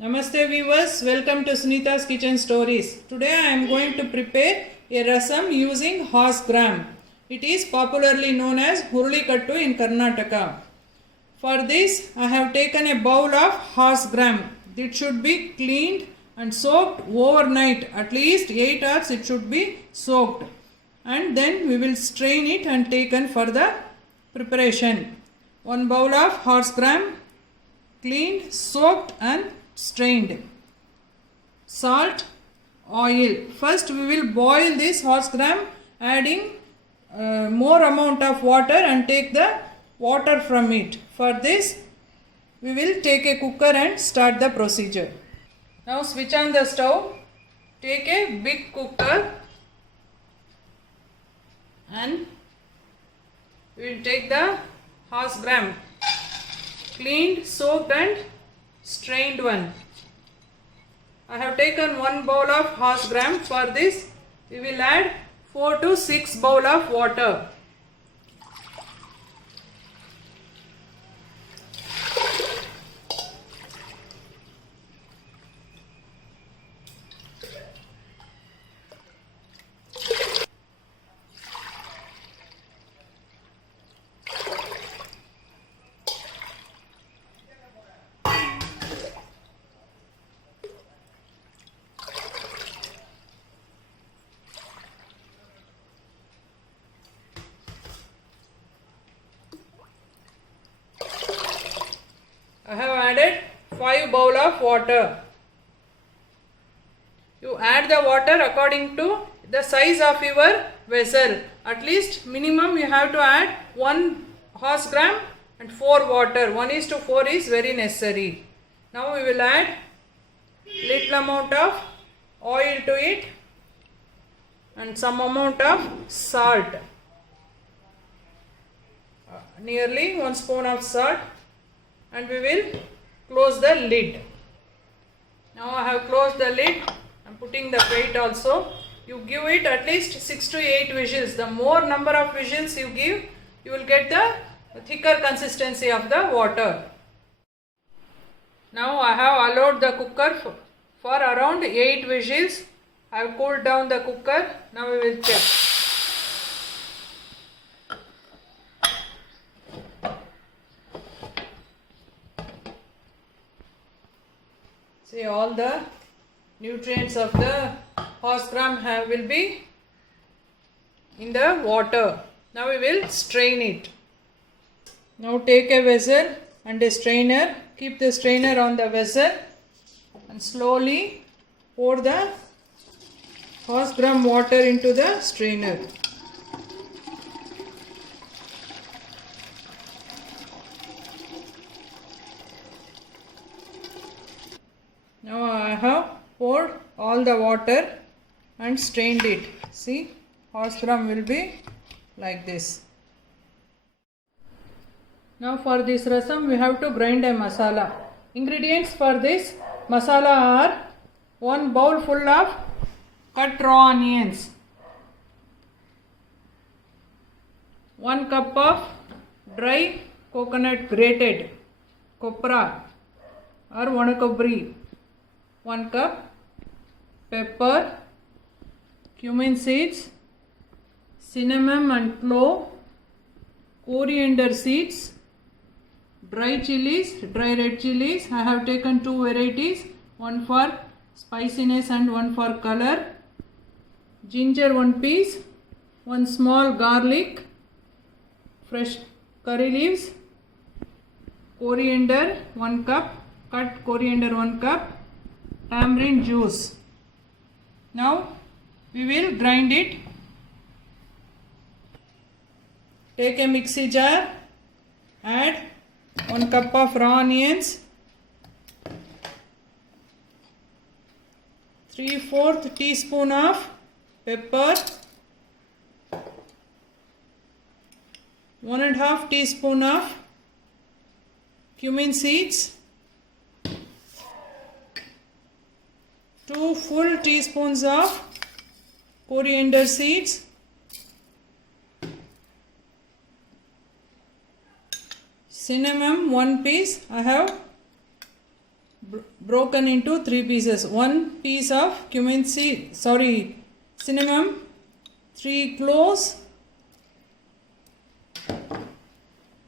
Namaste viewers, welcome to Sunita's Kitchen Stories. Today I am going to prepare a rasam using horse gram. It is popularly known as Hurulikattu in Karnataka. For this I have taken a bowl of horse gram. It should be cleaned and soaked overnight. At least 8 hours it should be soaked. And then we will strain it and taken for the preparation. 1 bowl of horse gram cleaned, soaked and strained. Salt, oil. First we will boil this horse gram, adding more amount of water and take the water from it. For this we will take a cooker and start the procedure. Now switch on the stove. Take a big cooker and we will take the horse gram, cleaned, soaked and strained one. I have taken 1 bowl of horse gram. For this we will add 4 to 6 bowl of water. I have added 5 bowl of water. You add the water according to the size of your vessel. At least minimum you have to add 1 horse gram and 4 water. 1:4 is very necessary. Now we will add little amount of oil to it and some amount of salt. Nearly 1 spoon of salt. And we will close the lid. Now I have closed the lid. I am putting the plate also. You give it at least 6 to 8 whistles. The more number of whistles you give, you will get the thicker consistency of the water. Now I have allowed the cooker for around 8 whistles. I have cooled down the cooker. Now we will check. See, all the nutrients of the horse gram will be in the water. Now we will strain it. Now take a vessel and a strainer. Keep the strainer on the vessel and slowly pour the horse gram water into the strainer. Now I have poured all the water and strained it. See, horse gram will be like this. Now for this rasam we have to grind a masala. Ingredients for this masala are 1 bowl full of cut raw onions, 1 cup of dry coconut grated, copra or vanakobri, 1 cup, pepper, cumin seeds, cinnamon and clove, coriander seeds, dry chilies, dry red chilies. I have taken 2 varieties, one for spiciness and one for color, ginger 1 piece, 1 small garlic, fresh curry leaves, coriander 1 cup, cut coriander 1 cup, tamarind juice. Now we will grind it. Take a mixie jar, add 1 cup of raw onions, 3/4 teaspoon of pepper, 1.5 teaspoon of cumin seeds, 2 full teaspoons of coriander seeds, cinnamon 1 piece. I have broken into 3 pieces. 1 piece of cinnamon, 3 cloves,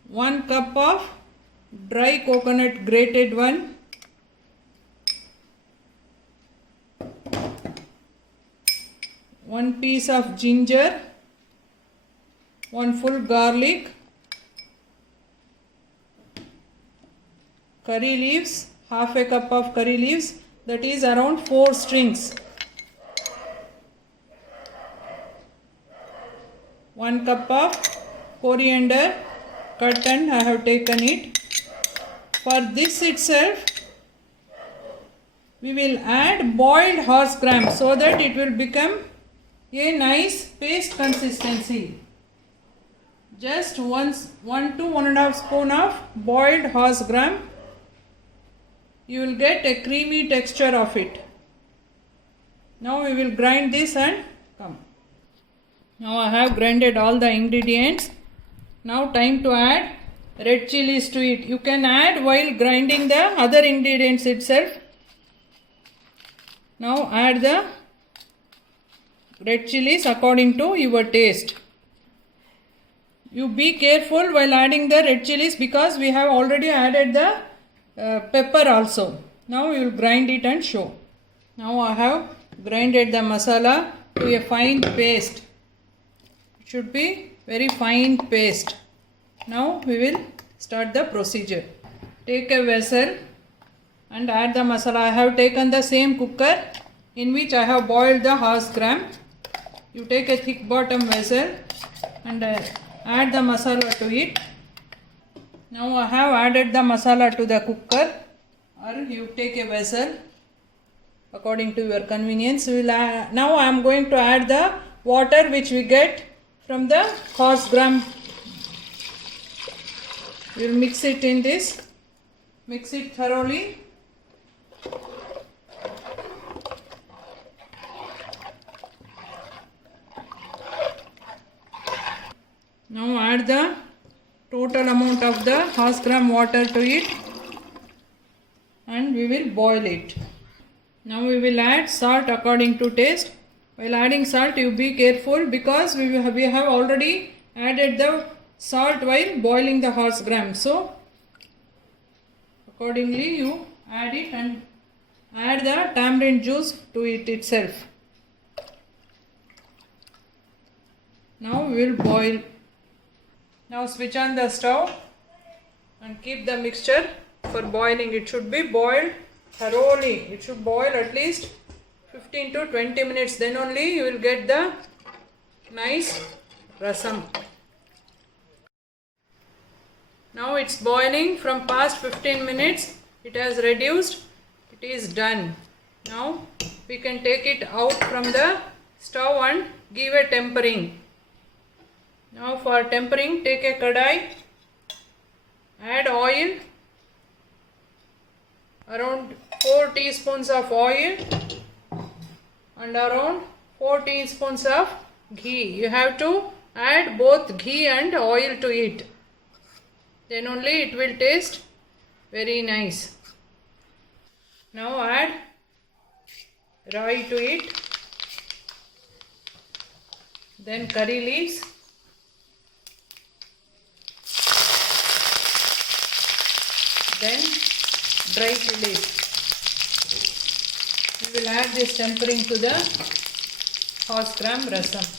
1 cup of dry coconut, grated one, 1 piece of ginger, 1 full garlic, curry leaves, half a cup of curry leaves, that is around 4 strings, 1 cup of coriander cut and I have taken it. For this itself we will add boiled horse gram so that it will become a nice paste consistency. Just 1 to 1.5 spoon of boiled horse gram. You will get a creamy texture of it. Now we will grind this and come. Now I have grinded all the ingredients. Now time to add red chilies to it. You can add while grinding the other ingredients itself. Now add the red chilies according to your taste. You be careful while adding the red chilies because we have already added the pepper also. Now we will grind it and show. Now I have grinded the masala to a fine paste. It should be very fine paste. Now we will start the procedure. Take a vessel and add the masala. I have taken the same cooker in which I have boiled the horse gram. You take a thick bottom vessel and add the masala to it. Now I have added the masala to the cooker, or you take a vessel according to your convenience. Now I am going to add the water which we get from the horse gram. We will mix it in this. Mix it thoroughly. Now add the total amount of the horse gram water to it and we will boil it. Now we will add salt according to taste. While adding salt, you be careful because we have already added the salt while boiling the horse gram. So accordingly you add it and add the tamarind juice to it itself. Now we will boil. Now switch on the stove and keep the mixture for boiling. It should be boiled thoroughly. It should boil at least 15 to 20 minutes. Then only you will get the nice rasam. Now it's boiling from past 15 minutes. It has reduced. It is done. Now we can take it out from the stove and give a tempering. Now for tempering, take a kadai, add oil, around 4 teaspoons of oil and around 4 teaspoons of ghee. You have to add both ghee and oil to it. Then only it will taste very nice. Now add rayi to it, then curry leaves, then dry chilies. We will add this tempering to the horse gram rasam.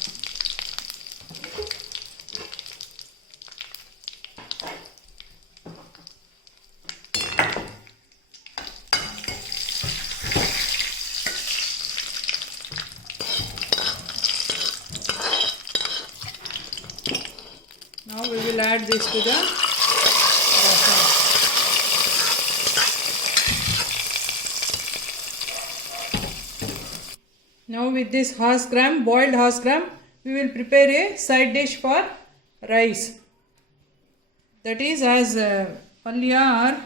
Now we will add this to the rasam. Now with this horse gram, boiled horse gram, we will prepare a side dish for rice. That is as palya or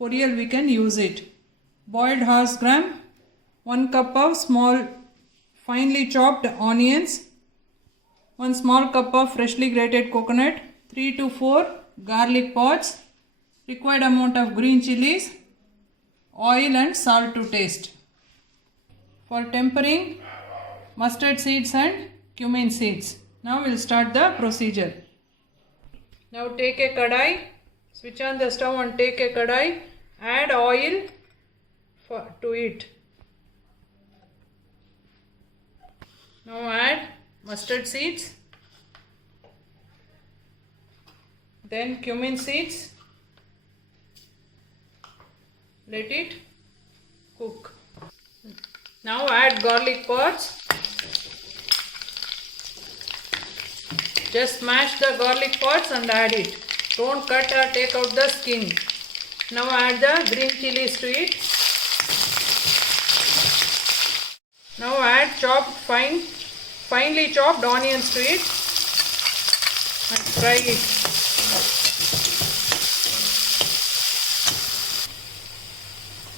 poriyal we can use it. Boiled horse gram, 1 cup of small finely chopped onions, 1 small cup of freshly grated coconut, 3 to 4 garlic pods, required amount of green chilies, oil and salt to taste. For tempering, mustard seeds and cumin seeds. Now we'll start the procedure. Now take a kadai, switch on the stove and take a kadai, add oil to it. Now add mustard seeds, then cumin seeds. Let it cook. Now add garlic pods. Just smash the garlic pods and add it. Don't cut or take out the skin. Now add the green chilies to it. Now add finely chopped onions to it and fry it.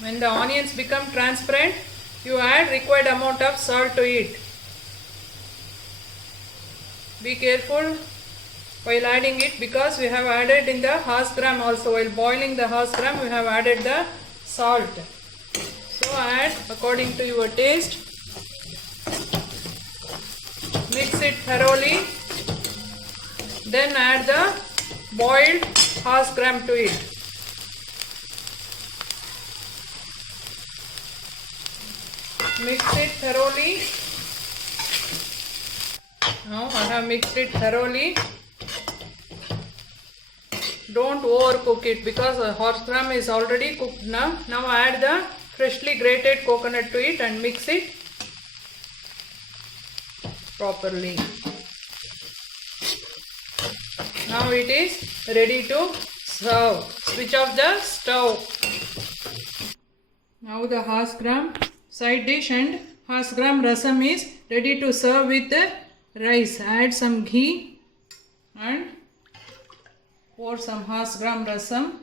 When the onions become transparent, you add required amount of salt to it. Be careful while adding it because we have added in the horse gram also. While boiling the horse gram, we have added the salt. So add according to your taste. Mix it thoroughly. Then add the boiled horse gram to it. Mix it thoroughly. Now I have mixed it thoroughly. Don't overcook it because the horse gram is already cooked now. Now add the freshly grated coconut to it and mix it properly. Now it is ready to serve. Switch off the stove. Now the horse gram side dish and horse gram rasam is ready to serve with the rice. Add some ghee and pour some horse gram rasam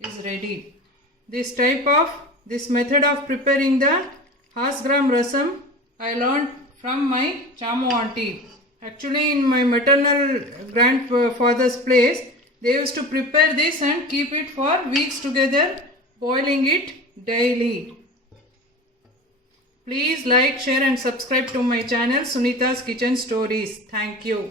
is ready. This method of preparing the horse gram rasam I learned from my Chamu auntie. Actually in my maternal grandfather's place they used to prepare this and keep it for weeks together, boiling it daily. Please like, share and subscribe to my channel Sunita's Kitchen Stories. Thank you.